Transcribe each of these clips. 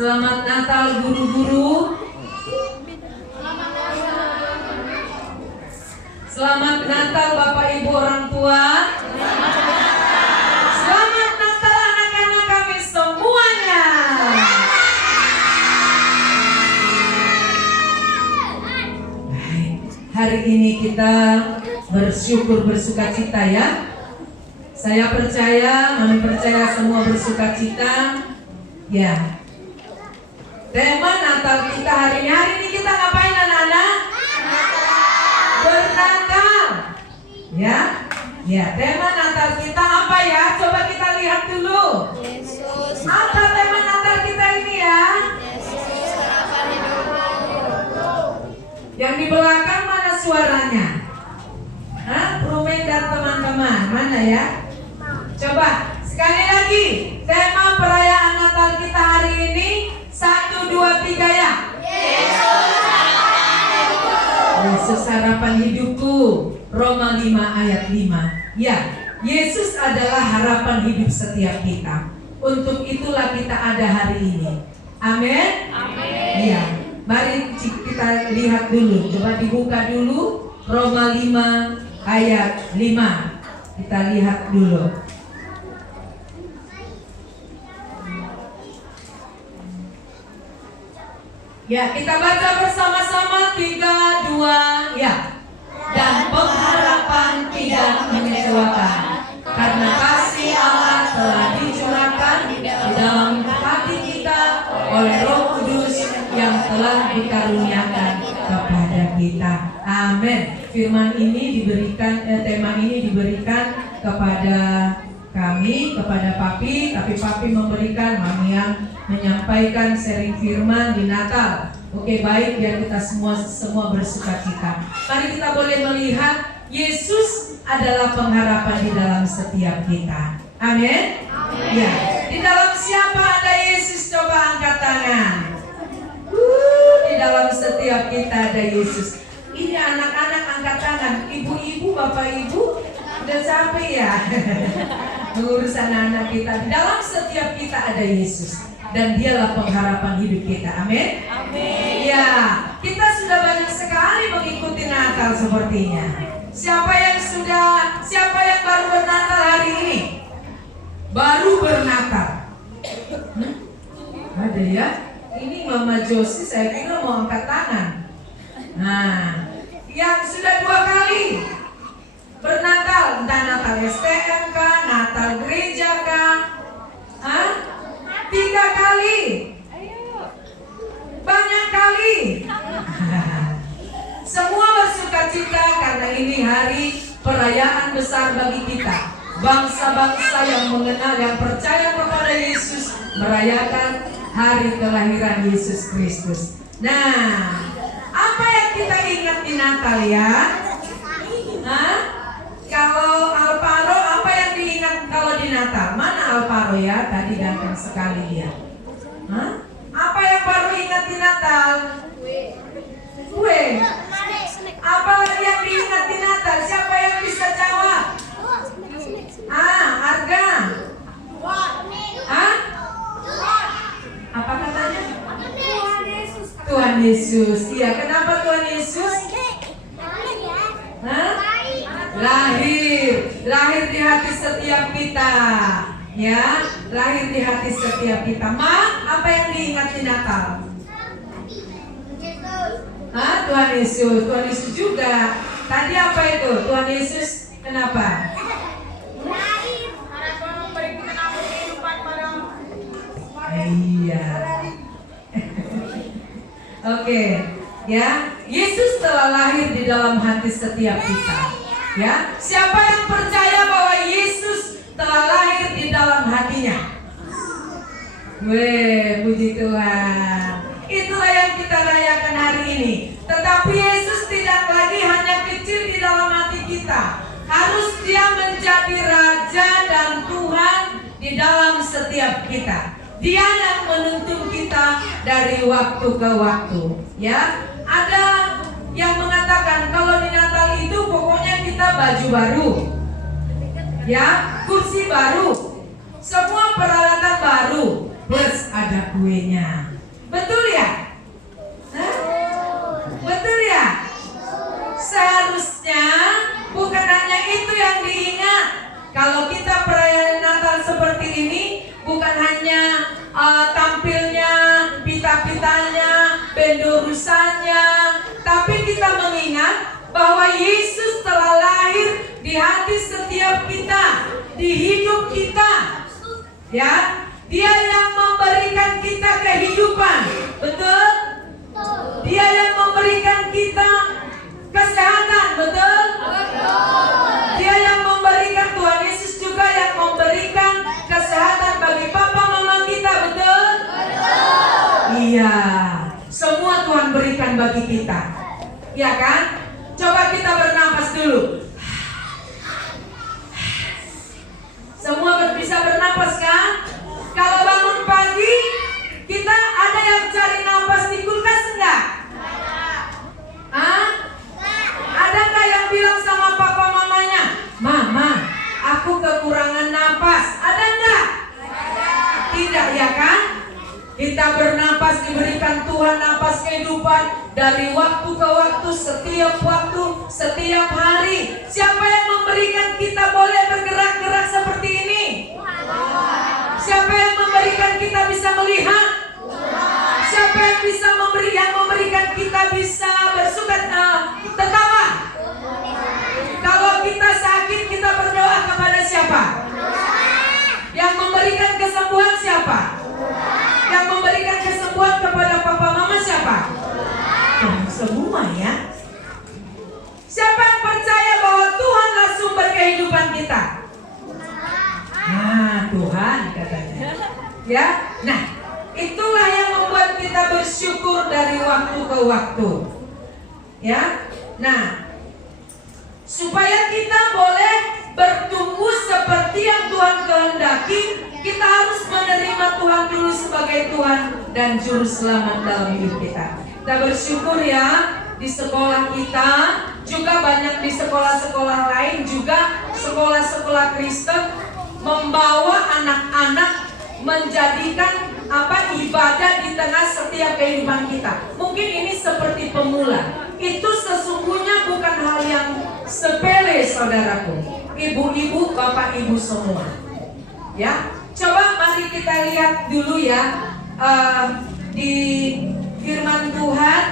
Selamat Natal guru-guru. Selamat Natal Bapak Ibu orang tua. Selamat Natal anak-anak kami semuanya. Baik, hari ini kita bersyukur bersukacita ya. Saya percaya, kami percaya semua bersukacita. Ya. Tema Natal kita hari ini kita ngapain anak-anak? Bernatal. Ya. Ya, tema Natal kita apa ya? Coba kita lihat dulu. Yesus. Apa tema Natal kita ini ya? Yesus harapan hidupku. Yang di belakang mana suaranya? Hah? Rumen dan teman-teman, mana ya? Coba sekali lagi, tema perayaan Natal kita hari ini 1, 2, 3 ya. Yesus harapan hidupku. Roma 5 ayat 5. Ya, Yesus adalah harapan hidup setiap kita. Untuk itulah kita ada hari ini. Amin. Amin. Iya. Mari kita lihat dulu. Coba dibuka dulu Roma 5 ayat 5. Kita lihat dulu. Ya, kita baca bersama-sama 3, 2, ya. Dan pengharapan tidak mengecewakan, karena kasih Allah telah dicurahkan di dalam hati kita oleh Roh Kudus yang telah dikaruniakan kepada kita. Amin. Firman ini diberikan, tema ini diberikan kepada kami, kepada Papi, tapi Papi memberikan, Mami yang menyampaikan sharing firman di Natal. Oke, baik, biar kita semua bersukacita. Mari kita boleh melihat Yesus adalah pengharapan di dalam setiap kita. Amin. Ya, di dalam siapa ada Yesus? Coba angkat tangan. Di dalam setiap kita ada Yesus. Ini anak-anak angkat tangan. Ibu-ibu, bapak ibu, udah capek ya mengurus anak-anak kita. Di dalam setiap kita ada Yesus. Dan dialah pengharapan hidup kita. Amin. Amin. Ya, kita sudah banyak sekali mengikuti Natal sepertinya. Siapa yang baru bernatal hari ini? Baru bernatal. Ada ya? Ini Mama Josi saya kira mau angkat tangan. Nah, yang sudah 2 kali bernatal, entah Natal STM kah, Natal gereja kah? 3 kali, banyak kali. Semua bersukacita karena ini hari perayaan besar bagi kita. Bangsa-bangsa yang mengenal, yang percaya kepada Yesus merayakan hari kelahiran Yesus Kristus. Nah, apa yang kita ingat di Natal ya? Kalau Alvaro, apa yang diingat kalau di Natal? Mana Alvaro ya? Tadi ganteng sekali dia. Apa yang baru ingat di Natal? Kue. Apa yang diingat di Natal? Siapa yang bisa jawab? Harga. Apa katanya? Tuhan Yesus. Iya, kenapa Tuhan Yesus? Lahir di hati setiap kita. Ya, lahir di hati setiap kita. Apa yang diingat di Natal? Tuhan Yesus. Tuhan Yesus juga. Tadi apa itu? Tuhan Yesus kenapa? Iya. Oke, ya. Yesus telah lahir di dalam hati setiap kita. Ya, siapa yang percaya bahwa Yesus telah lahir di dalam hatinya? Puji Tuhan. Itulah yang kita rayakan hari ini. Tetapi Yesus tidak lagi hanya kecil di dalam hati kita. Harus dia menjadi Raja dan Tuhan di dalam setiap kita. Dia yang menuntun kita dari waktu ke waktu. Ya, ada yang mengatakan kalau di Natal itu pokoknya kita baju baru, ya, kursi baru, semua peralatan baru, plus ada ada kuenya. Betul ya? Hah? Betul ya? Seharusnya bukan hanya itu yang diingat. Kalau kita perayaan Natal seperti ini, bukan hanya tampilnya, pita-pitanya, bendorusannya, tapi kita mengingat bahwa Yesus telah lahir di hati setiap kita, di hidup kita. Ya, Dia yang memberikan kita kehidupan. Betul? Dia yang memberikan kita kesehatan. Betul? Dia yang memberikan, Tuhan Yesus juga yang memberikan kesehatan bagi papa mama kita. Betul? Iya, semua Tuhan berikan bagi kita. Ya kan? Coba kita bernapas dulu. Semua bisa bernapas kan? Kalau bangun pagi, kita ada yang cari napas di kulkas enggak? Hah? Ada nggak yang bilang sama papa mamanya, Mama, aku kekurangan napas? Ada nggak? Tidak ya kan? Kita bernapas, diberikan Tuhan napas kehidupan dari waktu ke waktu, setiap hari. Siapa yang memberikan kita boleh bergerak-gerak seperti ini? Siapa yang memberikan kita bisa melihat? Siapa yang bisa memberikan kita bisa bersuka tertawa? Kalau kita sakit, kita berdoa kepada siapa? Yang memberikan kesembuhan siapa? Yang memberikan kesembuhan kepada papa mama siapa? Semua ya. Siapa yang percaya bahwa Tuhanlah sumber kehidupan kita? Nah, Tuhan katanya. Ya, nah itulah yang membuat kita bersyukur dari waktu ke waktu. Ya, nah supaya kita boleh bertumbuh seperti yang Tuhan kehendaki, kita harus menerima Tuhan dulu sebagai Tuhan dan Juru Selamat dalam hidup kita. Kita bersyukur ya, di sekolah kita juga banyak, di sekolah-sekolah lain juga, sekolah-sekolah Kristen membawa anak-anak menjadikan ibadah di tengah setiap kehidupan kita. Mungkin ini seperti pemula. Itu sesungguhnya bukan hal yang sepele, saudaraku. Ibu-ibu, bapak ibu semua. Ya, coba mari kita lihat dulu ya di firman Tuhan.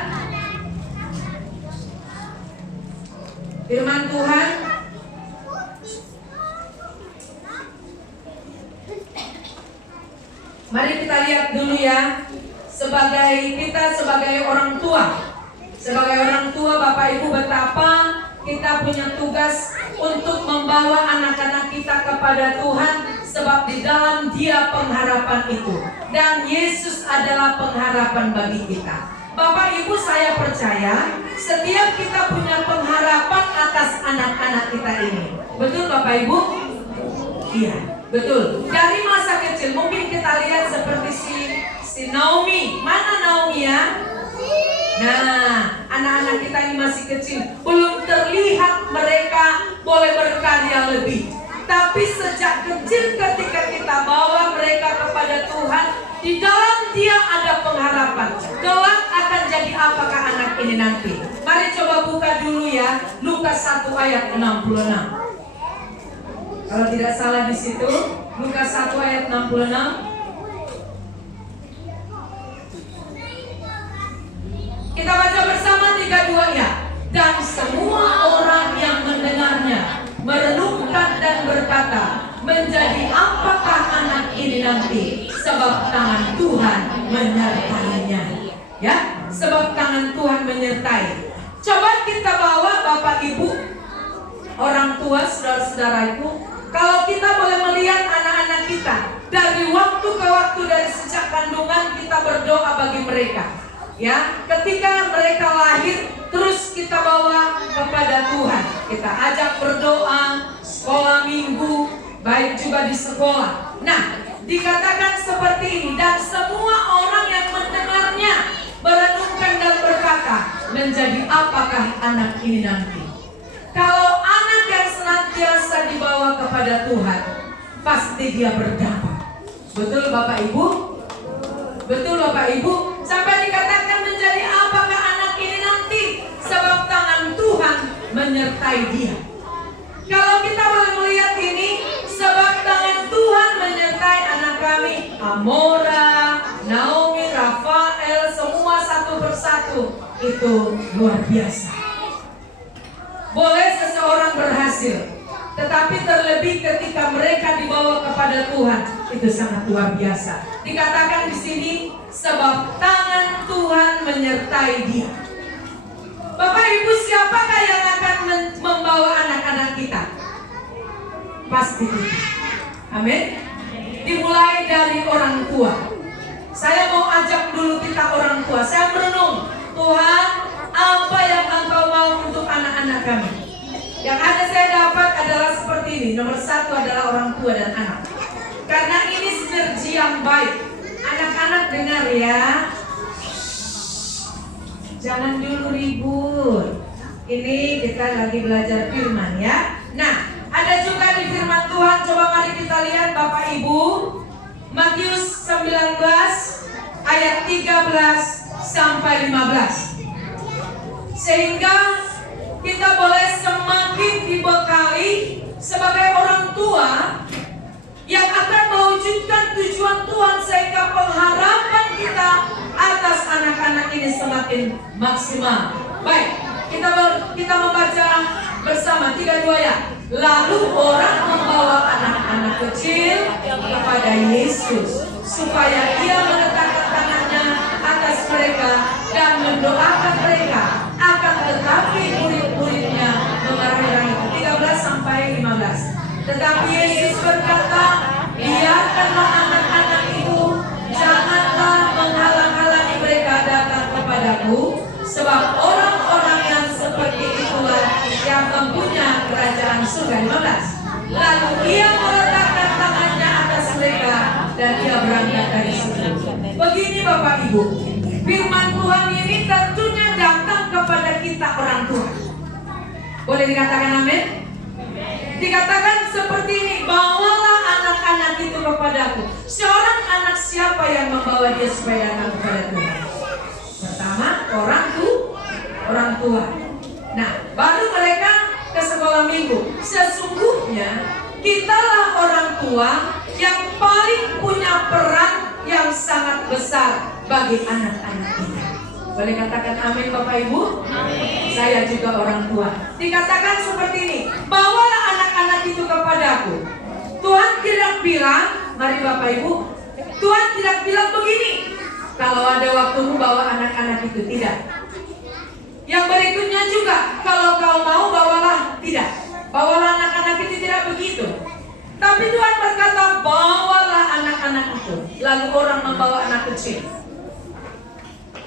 Firman Tuhan mari kita lihat dulu ya. Kita sebagai orang tua, bapak ibu, betapa kita punya tugas untuk membawa anak-anak kita kepada Tuhan, sebab di dalam Dia pengharapan itu, dan Yesus adalah pengharapan bagi kita. Bapak ibu, saya percaya setiap kita punya pengharapan atas anak-anak kita ini. Betul Bapak ibu? Iya, betul. Dari masa kecil mungkin kita lihat seperti si Naomi. Mana Naomi ya? Nah, anak-anak kita ini masih kecil, belum terlihat mereka boleh berkarya lebih. Tapi sejak kecil ketika kita bawa mereka kepada Tuhan, di dalam Dia ada pengharapan. Kelak akan jadi apakah anak ini nanti? Mari coba buka dulu ya, Lukas 1 ayat 66. Kalau tidak salah di situ, Lukas 1 ayat 66. Kita baca bersama 3-2 ya. Dan semua orang yang mendengarnya merenungkan dan berkata, menjadi apakah anak ini nanti? Sebab tangan Tuhan menyertainya. Ya, sebab tangan Tuhan menyertai. Coba kita bawa bapak ibu, orang tua, saudara-saudaraku, kalau kita boleh melihat anak-anak kita dari waktu ke waktu, dari sejak kandungan kita berdoa bagi mereka. Ya, ketika mereka lahir, terus kita bawa kepada Tuhan. Kita ajak berdoa, sekolah minggu, baik juga di sekolah. Nah, dikatakan seperti ini, dan semua orang yang mendengarnya merenungkan dan berkata, menjadi apakah anak ini nanti? Kalau anak yang senantiasa dibawa kepada Tuhan, pasti dia berdampak. Betul Bapak Ibu? Betul Bapak Ibu, sampai dikatakan menjadi apakah anak ini nanti, sebab tangan Tuhan menyertai dia. Kalau kita boleh melihat ini, sebab tangan Tuhan menyertai anak kami, Amora, Naomi, Rafael, semua satu persatu, itu luar biasa. Boleh seseorang berhasil, tetapi terlebih ketika mereka dibawa kepada Tuhan, itu sangat luar biasa. Dikatakan di sini, sebab tangan Tuhan menyertai dia. Bapak Ibu, siapakah yang akan membawa anak-anak kita? Pasti kita. Amin. Dimulai dari orang tua. Saya mau ajak dulu kita orang tua. Saya merenung, Tuhan, apa yang Engkau mau untuk anak-anak kami? Yang ada saya dapat adalah seperti ini. Nomor satu adalah orang tua dan anak. Karena ini sinergi yang baik. Anak-anak dengar ya. Jangan dulu ribut. Ini kita lagi belajar firman ya. Nah, ada juga di firman Tuhan. Coba mari kita lihat Bapak Ibu. Matius 19 ayat 13 sampai 15. Sehingga kita boleh semakin dibekali sebagai orang tua yang akan mewujudkan tujuan Tuhan, sehingga pengharapan kita atas anak-anak ini semakin maksimal. Baik, kita membaca bersama 3-2 ya. Lalu orang membawa anak-anak kecil kepada Yesus supaya Ia meletakkan tangannya atas mereka dan mendoakan mereka. Akan tetapi murid-muridnya mengarahkan 13 sampai 15. Tetapi Yesus berkata, biarkanlah anak-anak itu, janganlah menghalang-halangi mereka datang kepadaku, sebab orang-orang yang seperti itulah yang mempunyai kerajaan surga. 15. Lalu Ia meletakkan tangannya atas mereka dan Ia berangkat dari situ. Begini Bapak Ibu, firman Tuhan ini tentunya datang kepada kita orang tua. Boleh dikatakan amin? Dikatakan seperti ini, bawalah anak-anak itu kepadaku. Seorang anak siapa yang membawa dia supaya datang kepada Tuhan? Pertama, orang tua. Nah, baru mereka ke sekolah minggu. Sesungguhnya kitalah orang tua yang paling punya peran yang sangat besar bagi anak-anak kita. Boleh katakan amin Bapak Ibu? Amin. Saya juga orang tua. Dikatakan seperti ini, bawalah anak-anak itu kepadaku. Tuhan tidak bilang, mari Bapak Ibu, Tuhan tidak bilang begini, kalau ada waktumu bawa anak-anak itu, tidak. Yang berikutnya juga, kalau kau mau bawalah, tidak. Bawalah anak-anak itu, tidak begitu. Tapi Tuhan berkata, bawalah anak-anak itu. Lalu orang membawa anak kecil.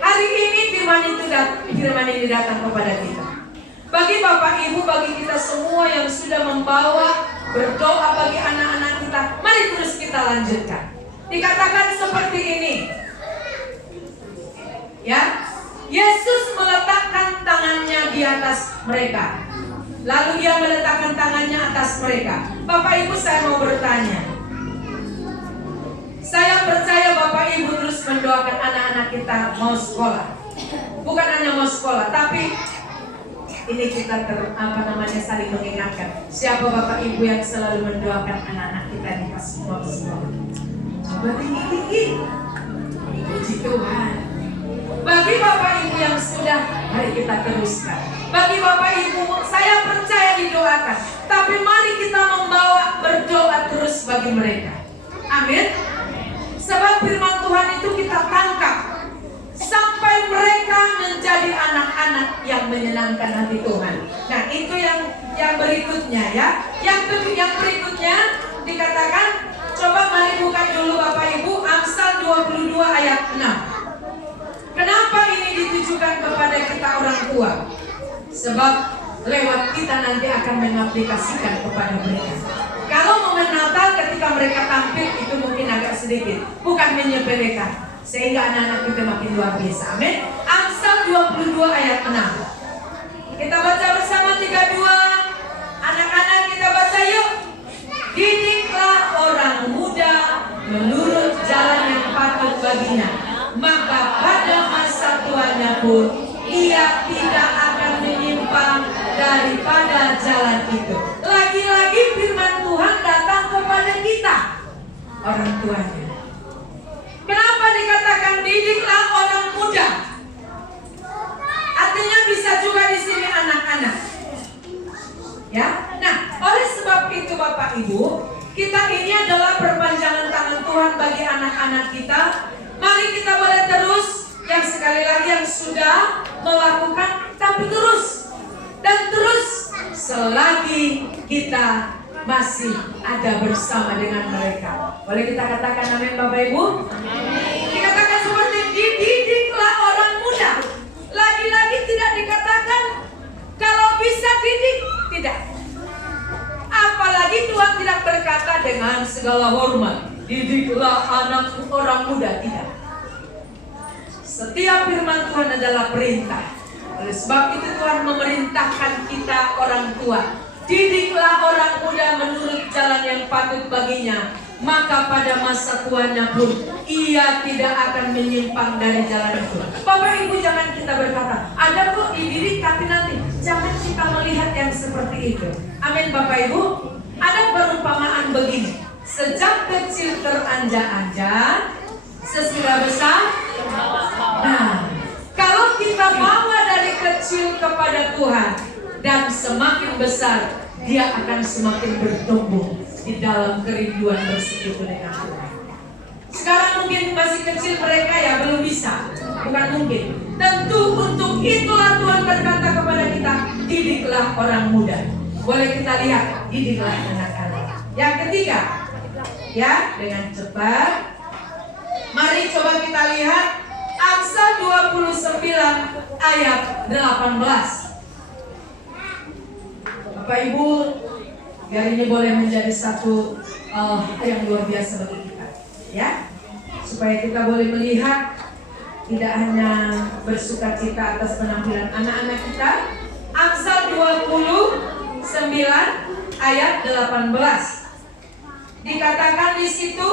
Hari ini firman ini datang kepada kita. Bagi Bapak Ibu, bagi kita semua yang sudah membawa berdoa bagi anak-anak kita, mari terus kita lanjutkan. Dikatakan seperti ini. Ya, Yesus meletakkan tangannya di atas mereka. Lalu Ia meletakkan tangannya atas mereka. Bapak Ibu, saya mau bertanya. Saya percaya Bapak Ibu terus mendoakan anak-anak kita mau sekolah. Bukan hanya mau sekolah, tapi ini kita saling mengingatkan. Siapa Bapak Ibu yang selalu mendoakan anak-anak kita di pas sekolah? Coba tinggi-tinggi. Puji Tuhan. Bagi Bapak Ibu yang sudah, mari kita teruskan. Bagi Bapak Ibu, saya percaya didoakan. Tapi mari kita membawa berdoa terus bagi mereka. Amin. Sebab firman Tuhan itu kita tangkap sampai mereka menjadi anak-anak yang menyenangkan hati Tuhan. Nah, itu yang berikutnya ya. Yang berikutnya dikatakan, coba mari buka dulu Bapak Ibu Amsal 22 ayat 6. Kenapa ini ditujukan kepada kita orang tua? Sebab lewat kita nanti akan mengaplikasikan kepada mereka. Kalau momen Natal ketika mereka tampil itu mungkin agak sedikit, bukan menyepelekan, sehingga anak-anak kita makin luar biasa. Amin. Amsal 22 ayat 6. Kita baca bersama 3-2. Anak-anak kita baca yuk. Didiklah orang muda menurut jalan yang patut baginya. maka pada masa tuanya pun ia tidak akan menyimpang daripada jalan itu. Lagi-lagi firman Tuhan datang kepada kita, orang tuanya. Kenapa dikatakan didiklah orang muda? Artinya bisa juga di sini anak-anak. Ya. Nah, oleh sebab itu Bapak Ibu, kita ini adalah perpanjangan tangan Tuhan bagi anak-anak kita. Mari kita boleh terus, yang sekali lagi yang sudah melakukan, tapi terus dan terus selagi kita masih ada bersama dengan mereka. Boleh kita katakan amin Bapak Ibu? Dikatakan seperti didiklah orang muda. Lagi-lagi tidak dikatakan kalau bisa didik, tidak. Apalagi Tuhan tidak berkata dengan segala hormat, didiklah anak orang muda, tidak. Setiap firman Tuhan adalah perintah. Oleh sebab itu Tuhan memerintahkan kita orang tua, didiklah orang muda menurut jalan yang patut baginya, maka pada masa tuanya pun ia tidak akan menyimpang dari jalan itu. Bapak Ibu, jangan kita berkata ada kok dididik tapi nanti, jangan kita melihat yang seperti itu. Amin Bapak Ibu. Ada perumpamaan begini, sejak kecil teranja-anja, sesudah besar. Nah, kalau kita bawa dari kecil kepada Tuhan dan semakin besar, dia akan semakin bertumbuh di dalam kerinduan bersekutu dengan Tuhan. Sekarang mungkin masih kecil mereka ya, belum bisa. Bukan mungkin. Tentu untuk itulah Tuhan berkata kepada kita, didiklah orang muda. Boleh kita lihat, didiklah anak-anak. Yang ketiga, ya, dengan cepat. Mari coba kita lihat Amsal 29 ayat 18. Bapak Ibu, biar ini boleh menjadi satu yang luar biasa bagi kita, ya, supaya kita boleh melihat tidak hanya bersukacita atas penampilan anak-anak kita. Amsal 29 ayat 18 dikatakan di situ,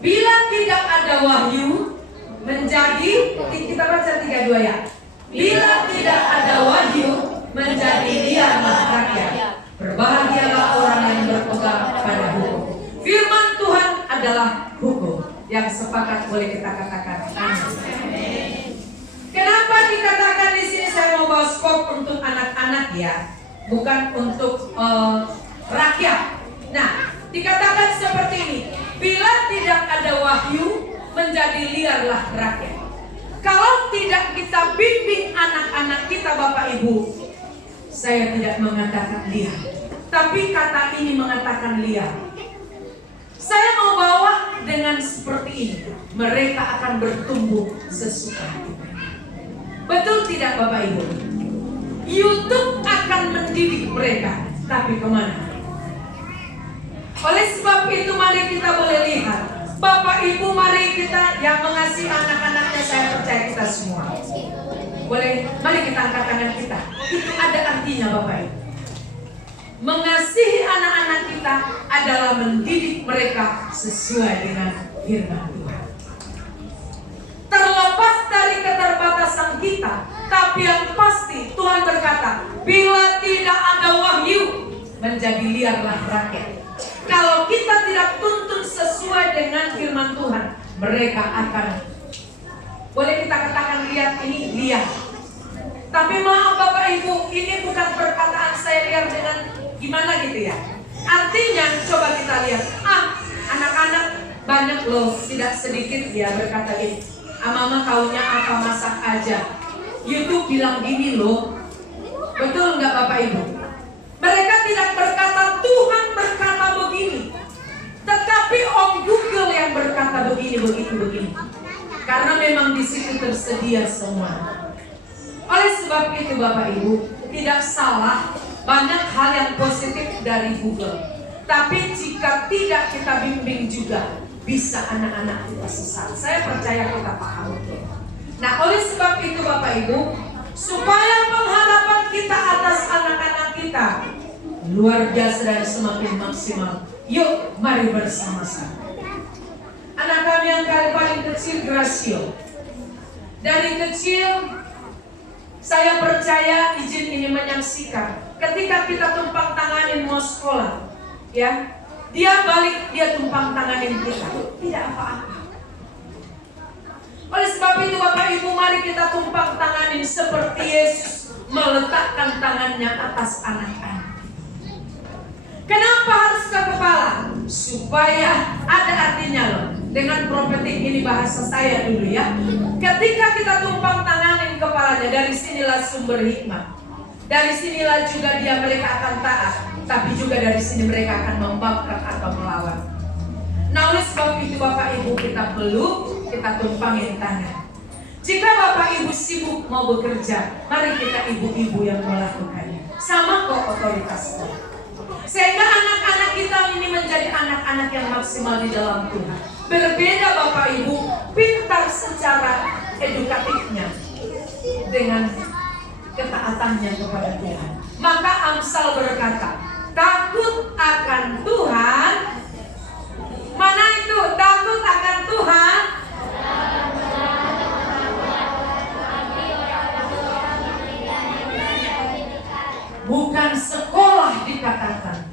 bila tidak ada wahyu menjadi, kita baca 32 ya. Bila tidak ada wahyu menjadi liarlah rakyat. Berbahagialah orang yang berpegang pada hukum. Firman Tuhan adalah hukum. Yang sepakat boleh kita katakan amin. Kenapa dikatakan di sini saya mau bawa skop untuk anak-anak ya, bukan untuk rakyat. Nah, dikatakan seperti ini, bila tidak ada wahyu menjadi liarlah rakyat. Kalau tidak kita bimbing anak-anak kita Bapak Ibu, saya tidak mengatakan liar, tapi kata ini mengatakan liar. Saya mau bawa dengan seperti ini, mereka akan bertumbuh sesuka hati. Betul tidak Bapak Ibu? YouTube akan mendidik mereka, tapi kemana? Oleh sebab itu mari kita boleh lihat, Bapak Ibu, mari kita yang mengasihi anak-anaknya, saya percaya kita semua. Boleh, mari kita angkat tangan kita. Itu ada artinya Bapak Ibu. Mengasihi anak-anak kita adalah mendidik mereka sesuai dengan firman Tuhan. Terlepas dari keterbatasan kita, tapi yang pasti Tuhan berkata, bila tidak ada wahyu, menjadi liarlah rakyat. Kalau kita tidak tuntun sesuai dengan firman Tuhan, mereka akan, boleh kita katakan lihat ini liar. Tapi maaf Bapak Ibu, ini bukan perkataan saya liar dengan gimana gitu ya. Artinya coba kita lihat, anak-anak banyak loh, tidak sedikit dia berkata gini, mama taunya apa, masak aja. YouTube bilang gini loh. Betul nggak Bapak Ibu? Mereka tidak berkata Tuhan berkata begini, tetapi Om Google yang berkata begini, begini. Karena memang di situ tersedia semua. Oleh sebab itu Bapak Ibu, tidak salah banyak hal yang positif dari Google. Tapi jika tidak kita bimbing juga, bisa anak-anak kita sesat. Saya percaya kita paham itu. Nah, oleh sebab itu Bapak Ibu, supaya pengharapan kita atas anak-anak kita luar biasa dan semakin maksimal, yuk mari bersama-sama. Anak kami yang paling kecil integrasio. Dari kecil saya percaya, izin ini menyaksikan, ketika kita tumpang tanganin mau sekolah, ya, dia balik, dia tumpang tanganin kita, tidak apa-apa. Oleh sebab itu Bapak Ibu, mari kita tumpang tanganin seperti Yesus meletakkan tangannya atas anak-anak. Kenapa harus ke kepala? Supaya ada artinya loh. Dengan profetik ini bahasa saya dulu ya. Ketika kita tumpang tanganin kepalanya, dari sinilah sumber hikmat. Dari sinilah juga mereka akan taat. Tapi juga dari sini mereka akan membangkang atau melawan. Nah, oleh sebab itu Bapak Ibu, kita peluk, kita tumpangin tangan. Jika Bapak Ibu sibuk mau bekerja, mari kita ibu-ibu yang melakukannya. Sama kok otoritasnya. Sehingga anak-anak kita ini menjadi anak-anak yang maksimal di dalam Tuhan. Berbeda Bapak Ibu, pintar secara edukatifnya dengan ketaatannya kepada Tuhan. Maka Amsal berkata, takut akan Tuhan. Mana itu? Takut akan Tuhan. Bukan sekolah dikatakan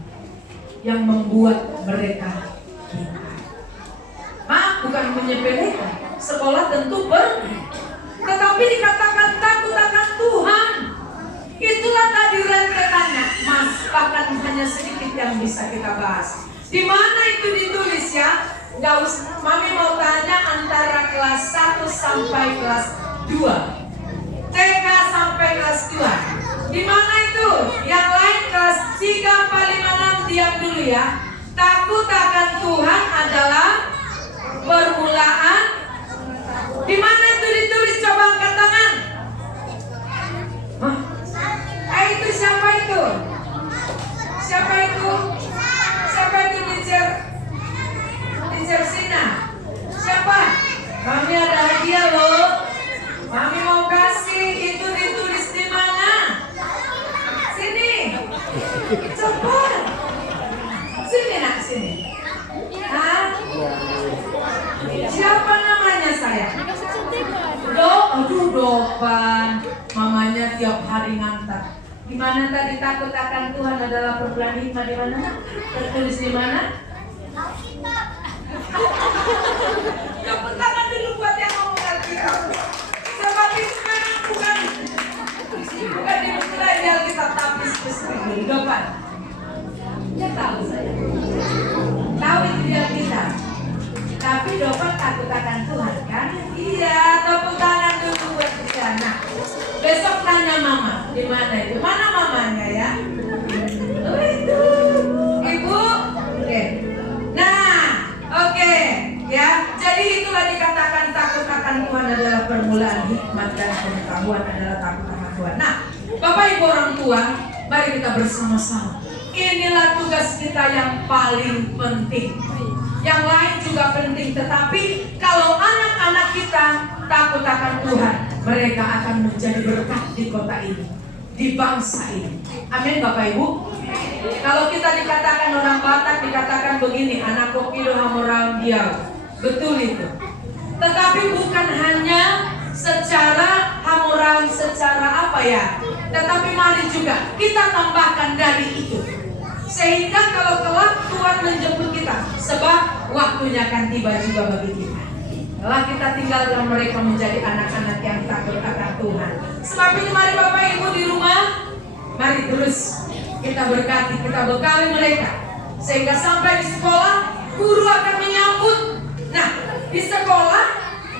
yang membuat mereka pintar. Maaf, bukan menyepelekan. Sekolah tentu tetapi dikatakan takut akan Tuhan. Itulah tadi rentetannya, Mas. Bahkan hanya sedikit yang bisa kita bahas. Di mana itu ditulis ya? Nggak usah. Mami mau tanya antara kelas 1 sampai kelas 2. TK sampai kelas 2. Di mana itu? Yang lain kelas 3, 4, 5, 6 diam dulu ya. Takut akan Tuhan adalah permulaan. Di mana itu ditulis? Coba angkat tangan. Hah? Itu siapa itu? Siapa itu? Siapa itu teacher Sina? Siapa? Mami ada hadiah loh. Mami mau kasih. Itu ditulis di mana? Sini. Cepat. Sini nak, sini. Hah? Siapa namanya sayang? Aduh Dopan. Mamanya tiap hari ngantar. Di mana tadi takut akan Tuhan adalah permulaan hikmat? Di mana? Tertulis di mana? Tepuk tangan dulu buat yang ngomong Alkitab. Sebab itu memang bukan di buku lain Alkitab, tapi spesifik. Dopan. Dia tahu saya. Tahu itu di Alkitab. Tapi Dopan takut akan Tuhan kan? Iya, tepuk tangan dulu buat kita. Nah, besok tanya mama, di mana itu? Mana mamanya ya? Oh itu, ibu. Oke. Nah, oke, ya. Jadi itulah dikatakan takut akan Tuhan adalah permulaan hikmat dan pengetahuan adalah takut akan Tuhan. Nah, Bapak Ibu orang tua, mari kita bersama-sama. Inilah tugas kita yang paling penting. Yang lain juga penting, tetapi kalau anak-anak kita takut akan Tuhan, mereka akan menjadi berkat di kota ini, di bangsa ini. Amin Bapak Ibu. Kalau kita dikatakan orang Batak, dikatakan begini, anak kokido hamorang dia. Betul itu. Tetapi bukan hanya secara hamorang, secara apa ya, tetapi mari juga kita tambahkan dari itu. Sehingga kalau kelak Tuhan menjemput kita, sebab waktunya akan tiba juga bagi kita. Setelah kita tinggalkan mereka menjadi anak-anak yang takut akan Tuhan. Sebab itu mari Bapak Ibu di rumah, mari terus kita berkati, kita bekali mereka. Sehingga sampai di sekolah, guru akan menyambut. Nah, di sekolah,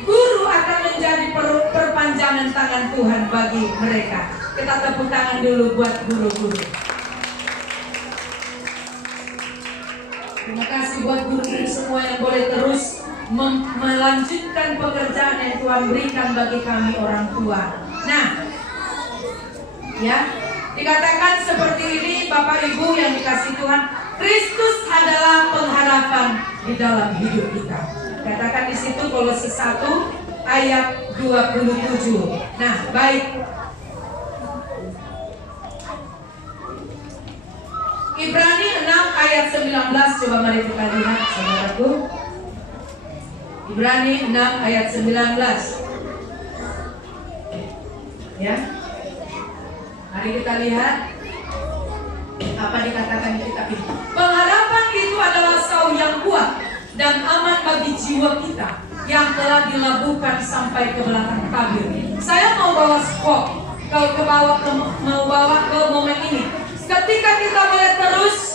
guru akan menjadi perpanjangan tangan Tuhan bagi mereka. Kita tepuk tangan dulu buat guru-guru. Terima kasih buat guru-guru semua yang boleh terus melanjutkan pekerjaan yang Tuhan berikan bagi kami orang tua. Nah, ya, dikatakan seperti ini Bapak Ibu yang dikasih Tuhan, Kristus adalah pengharapan di dalam hidup kita. Katakan di situ Kolose 1 ayat 27. Nah, baik. Ibrani 6 ayat 19, coba mari kita lihat saudaraku. Ibrani 6 ayat 19. Ya. Mari kita lihat apa dikatakan di kitab ini. Pengharapan itu adalah sauh yang kuat dan aman bagi jiwa kita yang telah dilabuhkan sampai ke belakang tabir. Saya mau bawa skop, mau bawa ke momen ini. Ketika kita boleh terus,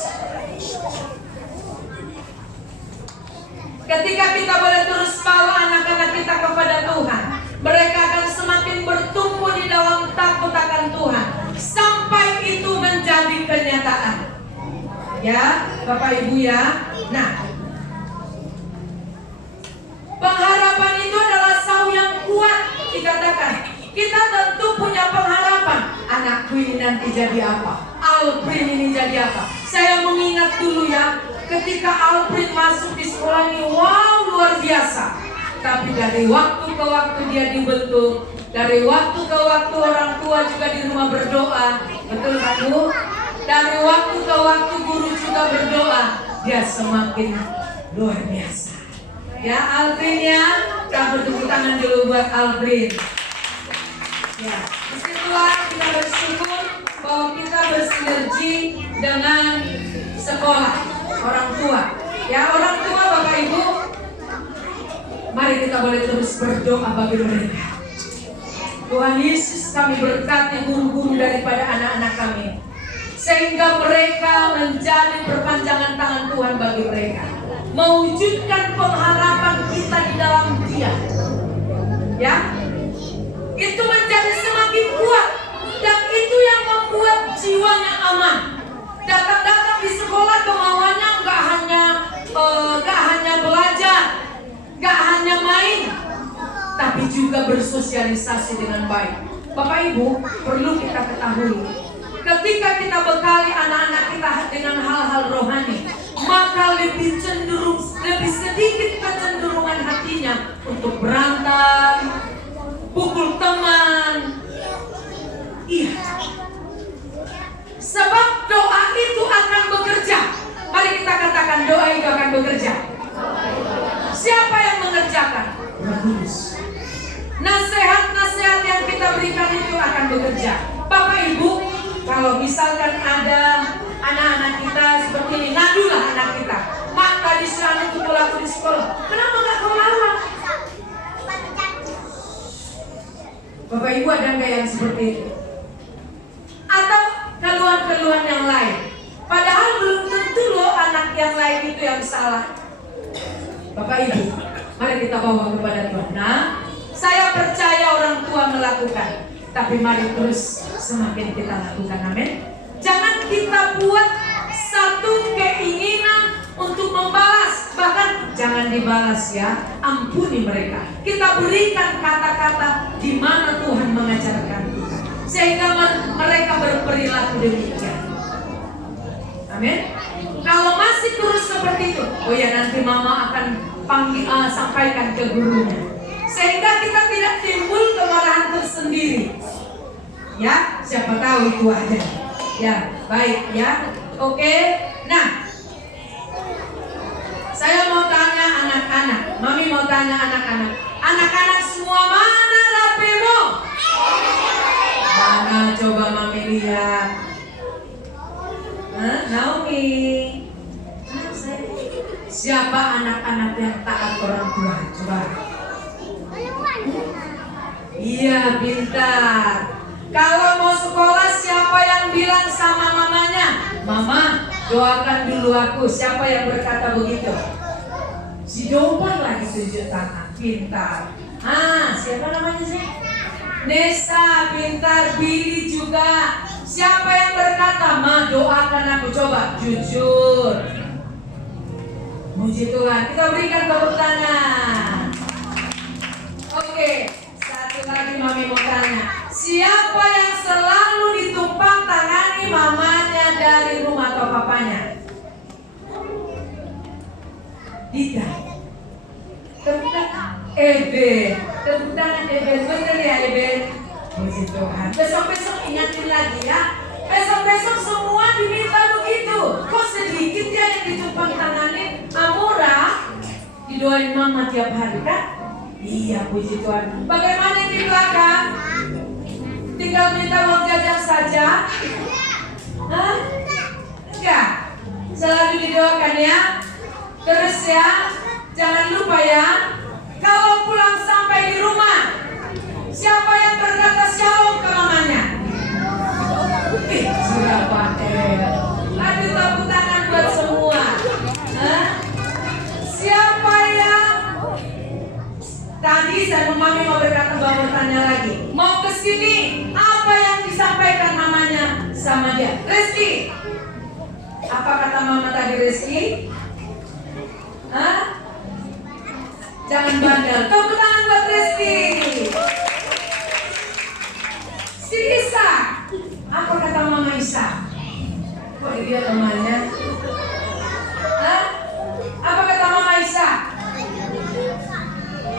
bawa anak-anak kita kepada Tuhan, mereka akan semakin bertumbuh di dalam takut akan Tuhan sampai itu menjadi kenyataan. Ya, Bapak Ibu ya. Nah, pengharapan itu adalah sauh yang kuat. Dikatakan kita tentu punya pengharapan. Anakku ini nanti jadi apa? Alprin ini jadi apa? Saya mengingat dulu ya, ketika Alprin masuk di sekolah ini, wow, luar biasa. Tapi dari waktu ke waktu dia dibentuk, dari waktu ke waktu orang tua juga di rumah berdoa, betul kan Bu? Dari waktu ke waktu guru juga berdoa, dia semakin luar biasa. Ya, Alprin ya, kita bertepuk tangan dulu buat Alprin. Ya, disitulah kita bersyukur bahwa kita bersinergi dengan sekolah, orang tua. Ya, orang tua Bapak Ibu, mari kita boleh terus berdoa bagi mereka. Tuhan Yesus, kami berkati guru-guru daripada anak-anak kami, sehingga mereka menjadi perpanjangan tangan Tuhan bagi mereka, mewujudkan pengharapan kita di dalam Dia. Ya, itu menjadi semakin kuat, dan itu yang membuat jiwanya aman. Datang-datang di sekolah kemauannya nggak hanya belajar, nggak hanya main, tapi juga bersosialisasi dengan baik. Bapak Ibu, perlu kita ketahui, ketika kita bekali anak-anak kita dengan hal-hal rohani, maka lebih sedikit kecenderungan hatinya untuk berantem, pukul teman. Iya. Sebab doa itu akan bekerja. Mari kita katakan doa itu akan bekerja. Siapa yang mengerjakan? Roh Kudus. Nasihat-nasihat yang kita berikan itu akan bekerja. Bapak Ibu, kalau misalkan ada anak-anak kita seperti ini, ngadulah anak kita. Mak, tadi suami pukul aku di sekolah. Kenapa nggak kau lawan? Bapak Ibu, ada nggak yang seperti itu? Atau keluhan-keluhan yang lain? Padahal belum tentu loh anak yang lain itu yang salah. Bapak Ibu, mari kita bawa kepada Tuhan. Nah, saya percaya orang tua melakukan, tapi mari terus semakin kita lakukan. Amin. Jangan kita buat satu keinginan untuk membalas, bahkan jangan dibalas ya, ampuni mereka. Kita berikan kata-kata di mana Tuhan mengajarkan kita, sehingga mereka berperilaku demikian. Amin. Kalau masih terus seperti itu, oh ya nanti mama akan sampaikan ke gurunya, sehingga kita tidak timbul kemarahan tersendiri. Ya, siapa tahu itu aja. Ya, baik ya. Oke. Nah, saya mau tanya anak-anak. Mami mau tanya anak-anak. Anak-anak semua, mana rapimu? Mana coba Mami lihat. Naomi. Siapa anak-anak yang taat orang tua? Coba. Iya, pintar. Kalau mau sekolah, siapa yang bilang sama mamanya, Mama, doakan dulu aku? Siapa yang berkata begitu? Si Dopan lagi tunjuk tangan. Pintar. Siapa namanya sih? Nesa, pintar. Billy juga. Siapa yang berkata, Ma, doakan aku? Coba, jujur. Puji Tuhan. Kita berikan tepuk tangan. Oke, satu lagi Mami mau tanya. Siapa yang selalu ditumpang tangani mamanya dari rumah atau papanya? Dita. Tepuk tangan. Ebe. Tepuk tangan Ebe. Betul ya Ebe? Puji Tuhan. Besok-besok ingatin lagi ya. Besok-besok semua diminta begitu. Kok sedikit ya yang ditumpang tangani? Amora Didoain mama tiap hari kan? Iya, puji Tuhan. Bagaimana yang di belakang? Tinggal minta uang jajan saja? Hah? Enggak. Selalu didoakan ya. Terus ya, jangan lupa ya, kalau pulang sampai di rumah, siapa yang berkata shalom ke mamanya? Siapa? Aduh, tepuk tangan buat semua. Hah? Siapa yang tadi saya mami mau berkata bahwa bertanya lagi, mau kesini, apa yang disampaikan mamanya sama dia? Rizky, apa kata mama tadi Rizky? Hah? Jangan bandel. Tepuk tangan buat Rizky. Si Isa, apa kata mama Isa? Kok dia temannya? Hah? Apa kata mama Isa?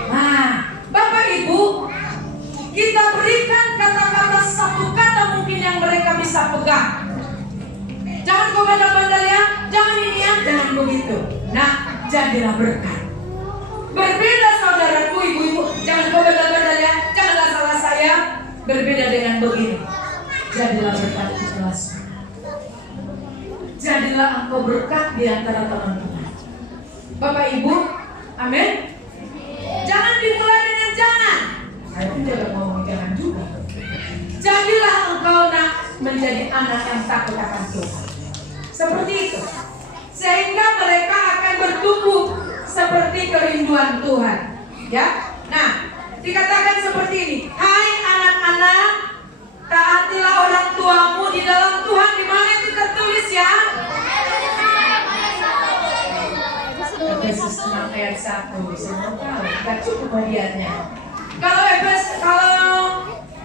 Nah, Bapak Ibu, kita berikan kata-kata satu kata mungkin yang mereka bisa pegang. Jangan kau bandel-bandel ya, jangan ini ya, jangan begitu. Nah, jadilah berkat. Berbeda saudaraku, ibu-ibu, jangan kau bandel-bandel ya, janganlah salah saya. Berbeda dengan begini, jadilah berkat di kelas. Jadilah engkau berkat di antara teman-teman. Bapak Ibu, amin. Jangan dimulai dengan jangan. Saya pun juga ngomong jangan juga. Jadilah engkau nak menjadi anak yang takut akan Tuhan. Seperti itu. Sehingga mereka akan bertumbuh seperti kerinduan Tuhan. Ya. Nah, dikatakan seperti ini. Hai anak-anak, taatilah orang tuamu di dalam Tuhan. Di mana itu tertulis ya? Efesus 6 ayat 1. Semua tahu, gak cukup bagiannya. Kalau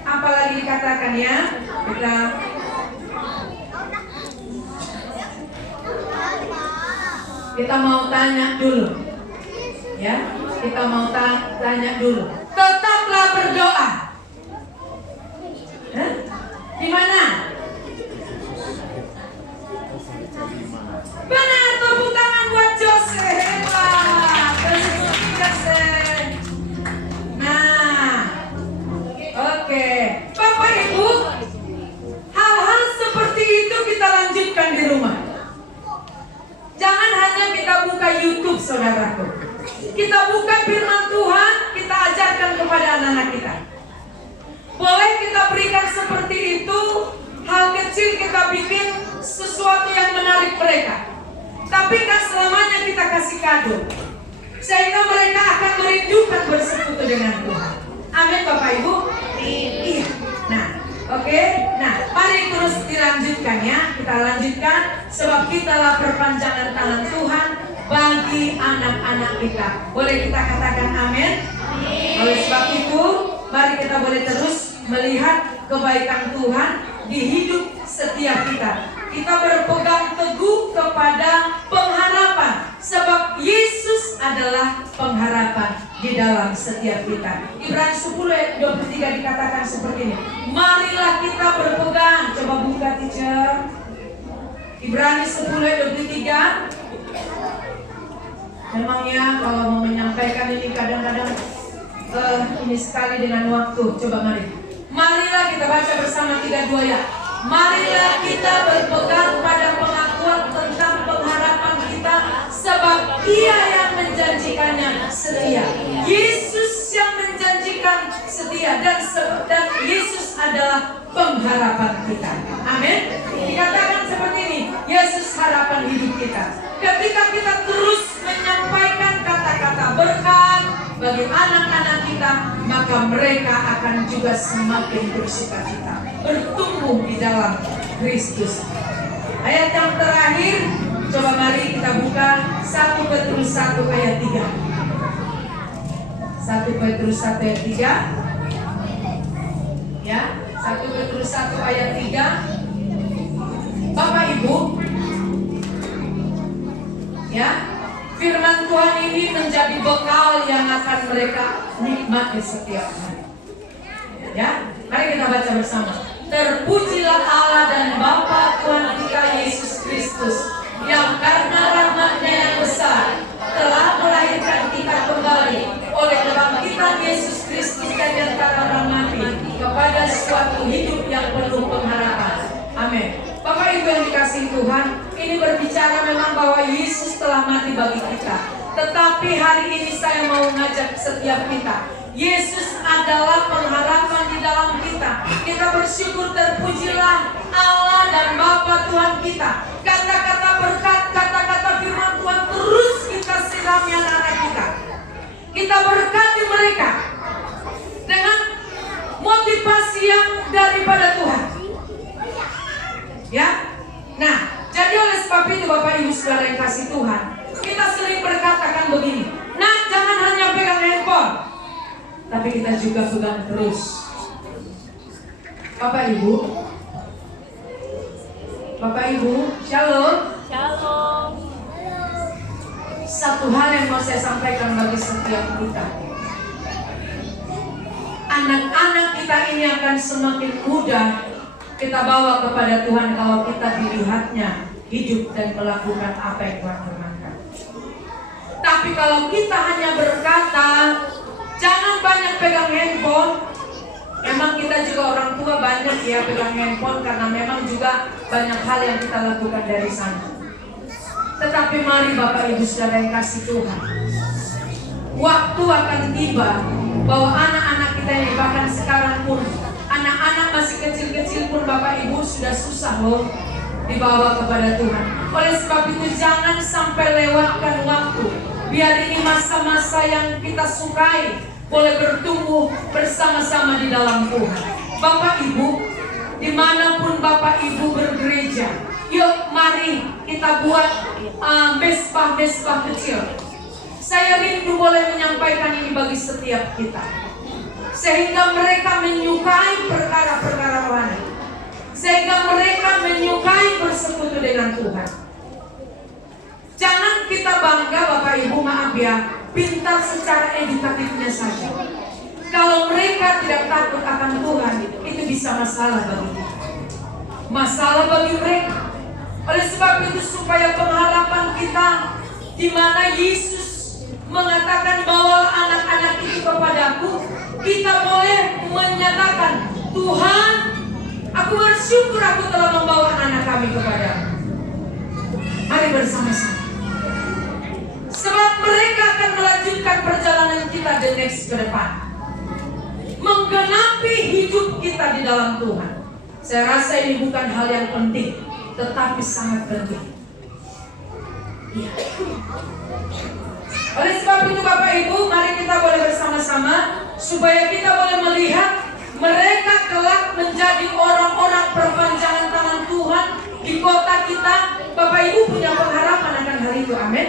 apalagi dikatakan ya, kita mau tanya dulu. Ya, kita mau tanya dulu. Tetaplah berdoa. Hah? Di mana? Benar, tepuk tangan buat Jose. Hebat. Jose. Nah, oke. Bapak Ibu, hal-hal seperti itu kita lanjutkan di rumah. Jangan hanya kita buka YouTube, saudaraku. Kita buka firman Tuhan, kita ajarkan kepada anak-anak kita. Boleh kita berikan seperti itu, hal kecil kita bikin sesuatu yang menarik mereka. Tapi kan selamanya kita kasih kado, sehingga mereka akan merindukan bersekutu dengan Tuhan. Amin Bapak Ibu. Iya. Nah, oke. Nah, mari terus dilanjutkan ya. Kita lanjutkan sebab kitalah perpanjangan tangan Tuhan bagi anak-anak kita. Boleh kita katakan amin? Oleh sebab itu, mari kita boleh terus melihat kebaikan Tuhan di hidup setiap kita. Kita berpegang teguh kepada pengharapan, sebab Yesus adalah pengharapan di dalam setiap kita. Ibrani 10 ayat 23 dikatakan seperti ini. Marilah kita berpegang. Coba buka teacher. Ibrani 10 ayat 23. Memangnya kalau mau menyampaikan ini kadang-kadang ini sekali dengan waktu. Coba mari. Marilah kita baca bersama 3-2 ya. Marilah kita berpegang pada pengakuan tentang pengharapan kita, sebab Dia yang menjanjikannya setia. Yesus yang menjanjikan setia, dan Yesus adalah pengharapan kita. Amin. Dikatakan seperti ini, Yesus harapan hidup kita. Ketika kita terus menyampaikan kata-kata berkat bagi anak-anak kita, maka mereka akan juga semakin bersukacita, bertumbuh di dalam Kristus. Ayat yang terakhir, coba mari kita buka 1 Petrus 1 ayat 3. 1 Petrus 1 ayat 3. Ya, 1 Petrus 1 ayat 3. Bapak Ibu, ya, firman Tuhan ini menjadi bekal yang akan mereka nikmati setiap hari. Ya, mari kita baca bersama. Terpujilah Allah dan Bapa Tuhan kita Yesus Kristus, yang karena rahmat-Nya yang besar telah melahirkan kita Kebangkitan Yesus Kristus dari antara orang mati kepada suatu hidup yang penuh pengharapan. Amin. Bapak Ibu yang dikasihi Tuhan, ini berbicara memang bahwa Yesus telah mati bagi kita. Tetapi hari ini saya mau mengajak setiap kita, Yesus adalah pengharapan di dalam kita. Kita bersyukur, terpujilah Allah dan Bapa Tuhan kita. Kata-kata berkat, kata-kata firman Tuhan terus kita sirami anak-anak kita. Kita berkati mereka dengan motivasi yang daripada Tuhan. Ya, nah, jadi oleh sebab itu Bapak Ibu Saudara yang kasih Tuhan, kita sering berkatakan begini, nah jangan hanya pegang handphone, tapi kita juga pegang terus. Bapak Ibu, Shalom. Shalom. Satu hal yang mau saya sampaikan bagi setiap kita, anak-anak kita ini akan semakin mudah kita bawa kepada Tuhan kalau kita dilihatnya hidup dan melakukan apa yang Tuhan firmankan. Tapi kalau kita hanya berkata jangan banyak pegang handphone, memang kita juga orang tua banyak ya pegang handphone karena memang juga banyak hal yang kita lakukan dari sana. Tetapi mari Bapak Ibu Saudara yang kasih Tuhan, waktu akan tiba bahwa anak-anak kita ini, bahkan sekarang pun anak-anak masih kecil-kecil pun Bapak Ibu sudah susah loh dibawa kepada Tuhan. Oleh sebab itu jangan sampai lewatkan waktu. Biar ini masa-masa yang kita sukai boleh bertumbuh bersama-sama di dalam Tuhan. Bapak Ibu, dimanapun Bapak Ibu bergereja, yuk mari kita buat mesbah-mesbah kecil. Saya rindu boleh menyampaikan ini bagi setiap kita, sehingga mereka menyukai perkara-perkara rohani, sehingga mereka menyukai bersekutu dengan Tuhan. Jangan kita bangga Bapak Ibu, maaf ya, pintar secara edukatifnya saja. Kalau mereka tidak takut akan Tuhan, itu bisa masalah bagi kita, masalah bagi mereka. Oleh sebab itu supaya pengharapan kita, di mana Yesus mengatakan bahwa anak-anak itu kepadaku, kita boleh menyatakan, Tuhan, aku bersyukur aku telah membawa anak kami kepadamu. Mari bersama-sama. Sebab mereka akan melanjutkan perjalanan kita the next ke depan, menggenapi hidup kita di dalam Tuhan. Saya rasa ini bukan hal yang penting, tetapi sangat penting. Ya. Oleh sebab itu Bapak Ibu, mari kita boleh bersama-sama supaya kita boleh melihat mereka kelak menjadi orang-orang perpanjangan tangan Tuhan di kota kita. Bapak Ibu punya pengharapan akan hal itu, amin.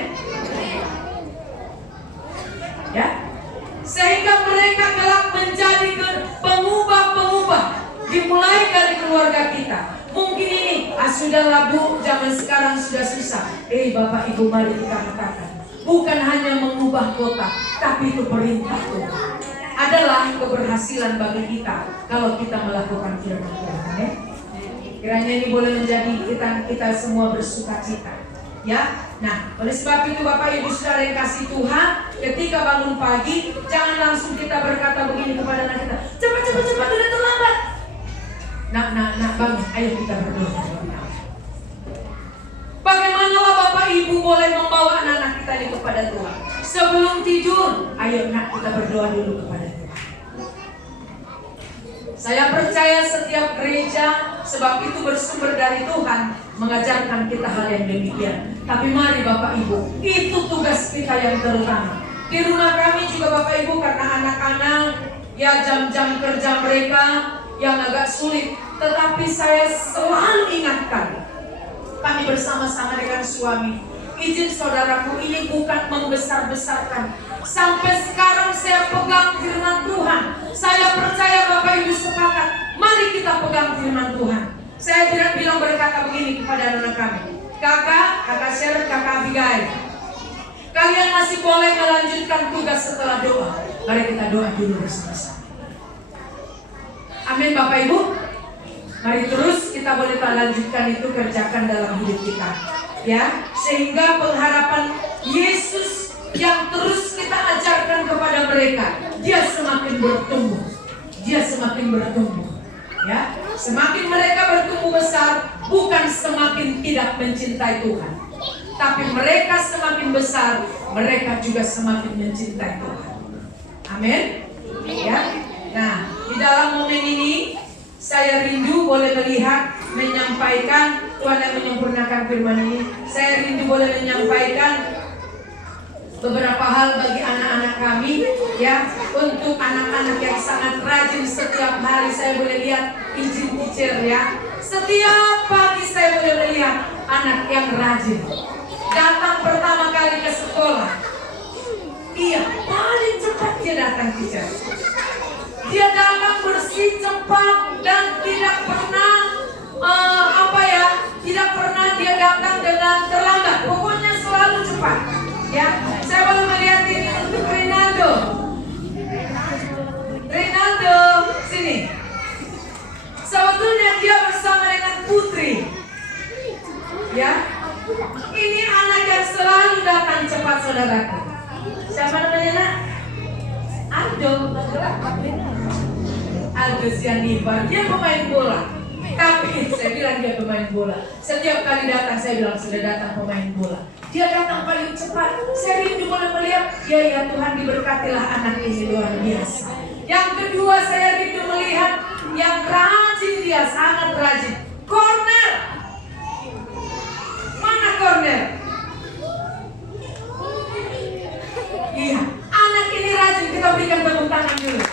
Ya, sehingga mereka kelak menjadi pengubah-pengubah, dimulai dari keluarga kita. Mungkin ini sudahlah Bu, zaman sekarang sudah susah. Bapak Ibu, mari kita katakan, bukan hanya mengubah kota, tapi itu perintah Tuhan, adalah keberhasilan bagi kita kalau kita melakukan firman Tuhan. Kiranya ini boleh menjadi kita semua bersukacita. Ya, nah oleh sebab itu Bapak Ibu Saudara yang kasih Tuhan, ketika bangun pagi jangan langsung kita berkata begini kepada anak kita, cepat udah terlambat. Nah bangun, ayo kita berdoa. Bagaimanalah Bapak Ibu boleh membawa anak-anak kita ini kepada Tuhan? Sebelum tidur, ayo nak kita berdoa dulu kepada Tuhan. Saya percaya setiap gereja, sebab itu bersumber dari Tuhan, mengajarkan kita hal yang demikian. Tapi mari Bapak Ibu, itu tugas kita yang terutama. Di rumah kami juga Bapak Ibu, karena anak-anak ya jam-jam kerja mereka yang agak sulit, tetapi saya selalu ingatkan, kami bersama-sama dengan suami, izin saudaraku, ini bukan membesar-besarkan. Sampai sekarang saya pegang firman Tuhan. Saya percaya Bapak Ibu sepakat, mari kita pegang firman Tuhan. Saya bilang berkata begini kepada anak kami, kakak Sharon, kakak Abigail, kalian masih boleh melanjutkan tugas setelah doa. Mari kita doa dulu bersama-sama. Amin Bapak Ibu. Mari terus kita boleh lanjutkan itu, kerjakan dalam hidup kita, ya, sehingga pengharapan Yesus yang terus kita ajarkan kepada mereka, dia semakin bertumbuh. Dia semakin bertumbuh. Ya, semakin mereka bertumbuh besar, bukan semakin tidak mencintai Tuhan, tapi mereka semakin besar, mereka juga semakin mencintai Tuhan. Amin. Ya. Nah, di dalam momen ini saya rindu boleh melihat, menyampaikan, Tuhan yang menyempurnakan firman ini. Saya rindu boleh menyampaikan beberapa hal bagi anak-anak kami, ya, untuk anak-anak yang sangat rajin. Setiap hari saya boleh lihat izin teacher, ya, setiap pagi saya boleh melihat anak yang rajin datang pertama kali ke sekolah. Iya, paling cepat dia datang teacher. Dia datang bersih, cepat, dan tidak pernah tidak pernah dia datang dengan terlambat. Pokoknya selalu cepat. Ya, saya boleh melihat ini untuk Rinaldo. Rinaldo, sini. Sebetulnya dia bersama dengan Putri. Ya, ini anak yang selalu datang cepat, saudaraku. Siapa namanya, nak? Aldo. Aldo Sianibar. Dia pemain bola. Tapi saya bilang dia pemain bola. Setiap kali datang saya bilang sudah datang pemain bola. Dia datang paling cepat. Saya rindu boleh melihat, ya Tuhan diberkatilah anak ini luar biasa. Yang kedua saya rindu melihat yang rajin, dia sangat rajin. Corner. Mana Corner? Iya, anak ini rajin, kita berikan tepuk tangan dulu.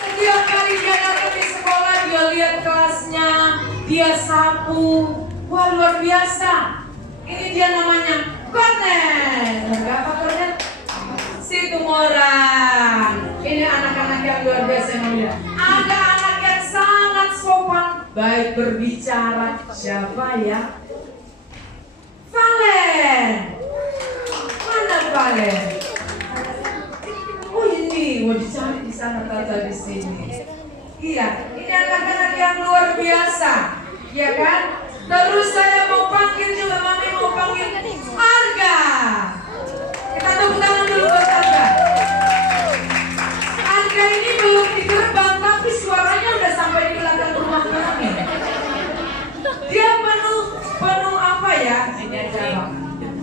Setiap kali dia datang di sekolah, dia lihat kelasnya, dia sapu. Wah, luar biasa. Ini dia namanya Corner. Berapa Corner? Situ orang. Ini anak-anak yang luar biasa yang mulia. Ada anak yang sangat sopan, baik berbicara. Siapa ya? Valen. Mana Valen? Oh ini, mau dicari di sana, tata di sini. Iya, ini anak-anak yang luar biasa, ya kan? Terus saya mau panggil juga, mami mau panggil Arga. Kita tepuk tangan dulu buat Arga. Arga ini belum di gerbang, tapi suaranya udah sampai di belakang rumah kami. Dia penuh apa ya?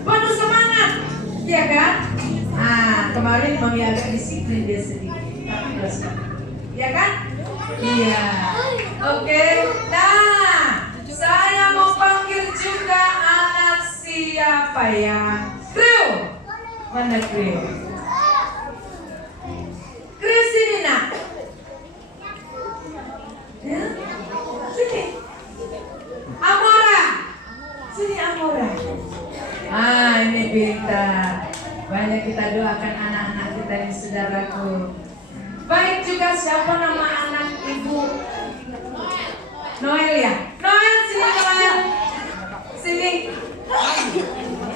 Penuh semangat, ya kan? Nah, kemarin mami agak disiplin dia sedikit, tapi terus, ya kan? Iya. Oke. Nah, saya mau panggil juga anak siapa ya? Krio. Mana Krio? Krio sini nak. Ya? Sini. Amora. Sini Amora. Ah, ini pintar. Banyak kita doakan anak-anak kita ini, saudaraku. Baik juga, siapa nama anak ibu? Noel ya? Noel, sini Noel. Sini.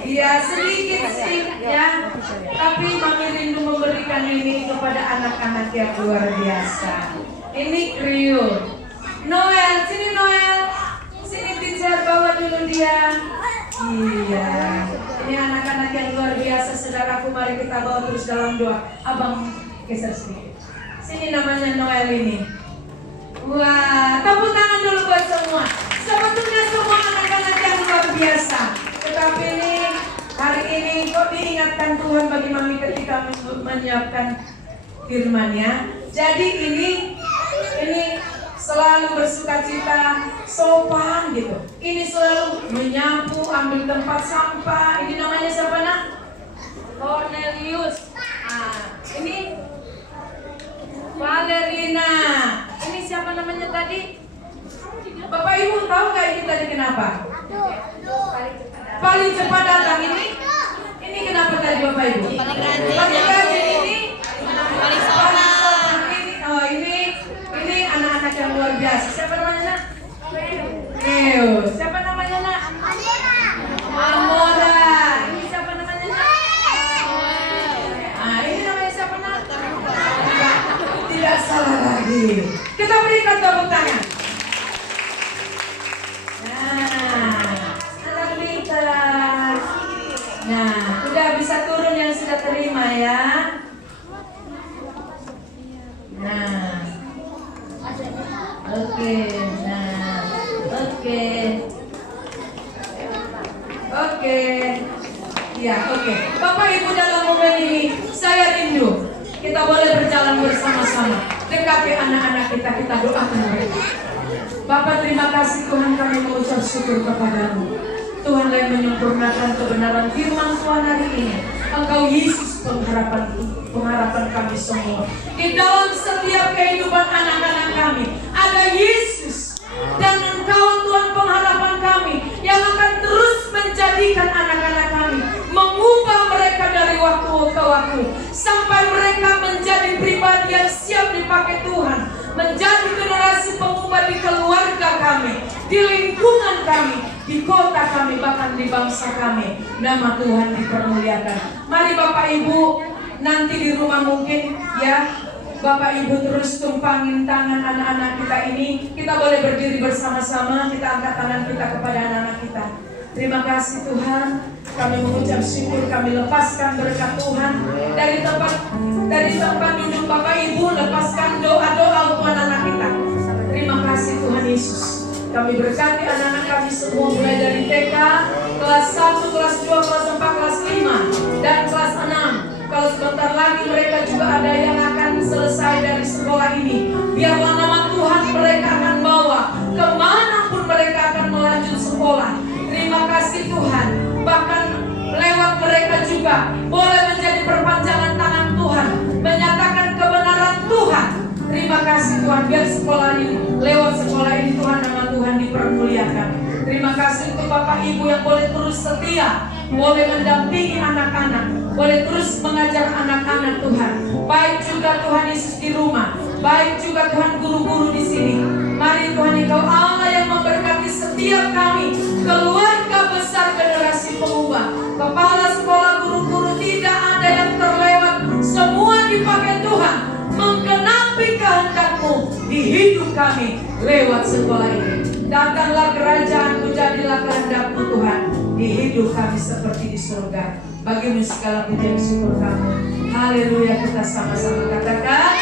Iya, sedikit sih ya. Tapi mami rindu memberikan ini kepada anak-anak yang luar biasa. Ini Krio. Noel, sini Noel. Sini teacher, bawa dulu dia. Iya. Ini anak-anak yang luar biasa, saudaraku. Mari kita bawa terus dalam doa. Abang geser sedikit. Sini namanya Noel ini. Wah, tepuk tangan dulu buat semua. Sebetulnya semua anak-anak yang luar biasa. Tetapi ini hari ini kok diingatkan Tuhan bagi mami ketika menyiapkan firman-Nya. Jadi ini selalu bersukacita, sopan gitu. Ini selalu menyapu, ambil tempat sampah. Ini namanya siapa nak? Cornelius. Ini Valerina. Ini siapa namanya tadi? Bapak Ibu tahu nggak ini tadi kenapa? Paling cepat datang ini kenapa tadi Bapak Ibu? Paling rajin ini. Paling sopan. Ini anak-anak yang luar biasa. Siapa namanya nak? Siapa namanya nak? Amora. Ini siapa namanya nak? Ini namanya siapa nak? Tidak salah lagi. Kita berikan tepuk tangan. Nah, anak pintar. Nah, udah bisa terima ya. Nah, oke, nah, oke, ya, oke. Bapak Ibu dalam momen ini, saya rindu kita boleh berjalan bersama-sama, dekati anak-anak kita, kita doakan mereka. Bapak terima kasih Tuhan, kami mengucap syukur kepadamu. Tuhan yang menyempurnakan kebenaran firman Tuhan hari ini. Engkau Yesus pengharapan kami semua. Di dalam setiap kehidupan anak-anak kami ada Yesus. Dan Engkau Tuhan pengharapan kami yang akan terus menjadikan anak-anak kami, mengubah mereka dari waktu ke waktu sampai mereka menjadi pribadi yang siap dipakai Tuhan, menjadi generasi pengubah di keluarga kami, di lingkungan kami, di kota kami, bahkan di bangsa kami. Nama Tuhan dipermuliakan. Mari Bapak Ibu, nanti di rumah mungkin ya, Bapak Ibu terus tumpangin tangan anak-anak kita ini. Kita boleh berdiri bersama-sama, kita angkat tangan kita kepada anak-anak kita. Terima kasih Tuhan, kami mengucap syukur, kami lepaskan berkat Tuhan dari tempat duduk Bapak Ibu, lepaskan doa-doa untuk anak-anak kita. Terima kasih Tuhan Yesus. Kami berkati anak-anak kami semua mulai dari TK, kelas 1, kelas 2, kelas 4, kelas 5, dan kelas 6. Kalau sebentar lagi mereka juga ada yang akan selesai dari sekolah ini. Biarlah nama Tuhan mereka akan bawa kemanapun mereka akan melanjut sekolah. Terima kasih Tuhan. Bahkan lewat mereka juga boleh menjadi perpanjangan tangan Tuhan, menyatakan kebenaran Tuhan. Terima kasih Tuhan, biar sekolah ini, lewat sekolah ini Tuhan, nama Tuhan dipermuliakan. Terima kasih untuk Bapak Ibu yang boleh terus setia, boleh mendampingi anak-anak, boleh terus mengajar anak-anak Tuhan. Baik juga Tuhan Yesus di rumah, baik juga Tuhan guru-guru di sini. Mari Tuhan Engkau Allah yang memberkati setiap kami, keluarga besar generasi pengubah, kepala sekolah, guru-guru, tidak ada yang terlewat, semua dipakai Tuhan menggenapi kehendak-Mu di hidup kami lewat sekolah ini. Datanglah kerajaan-Mu, jadilah kehendak-Mu Tuhan di hidup kami seperti di surga. Bagimu segala puji dan syukur kami. Haleluya, kita sama-sama katakan